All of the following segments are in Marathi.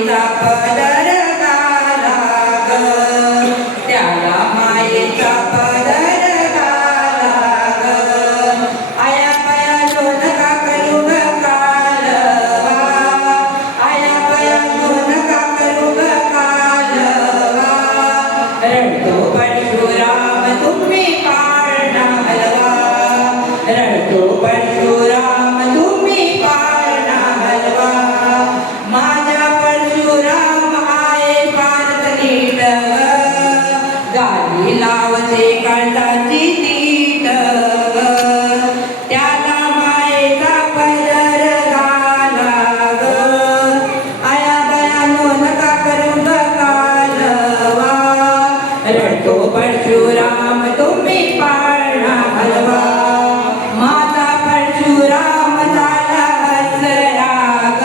मायेचा पदर घाला ग, त्याला मायेचा पदर घाला ग. आया पया लोण का करू ग कालवा, आया पया लोण का करू ग कालवा. रडतो परशुराम तुम्ही पाळणा हलवा, रडतो परशुराम तुम्ही पाळणा हलवा. माझा परशुराम आहे भारत नीट, गाली लावते काळजाची तीट. त्याला मायेचा पदर घाला ग, आया बयानो नका करू ग कालवा. रडतो परशुराम तुम्ही पाळणा हलवा. माझा परशुराम झाला हसरा ग,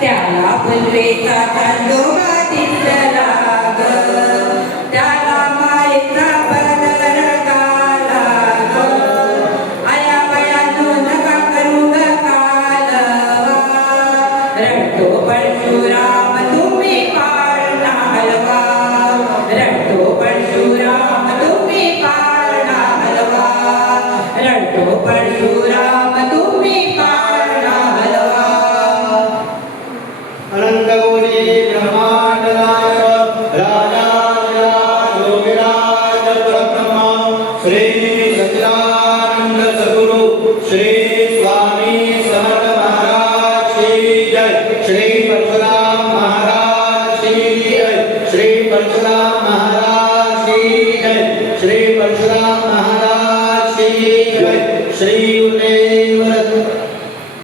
त्याला फुलवेचा चांदोबा दिसला ग. त्याला मायेचा पदर घाला ग, आया बयानो नका करू ग कालवा. रडतो परशुराम तुम्ही पाळणा हलवा, रडतो परशुराम तुम्ही पाळणा हलवा, रडतो परशुराम तुम्ही पाळणा हलवा. अनंत कोटी ब्रह्मांड नायक राजाधिराज योगिराज परब्रह्म श्री सच्चिदानंद सद्गुरु श्री स्वामी समर्थ महाराज की जय. श्री परशुराम महाराज की जय. श्री परशुराम महाराज की जय. श्री परशुराम महाराज की जय. श्री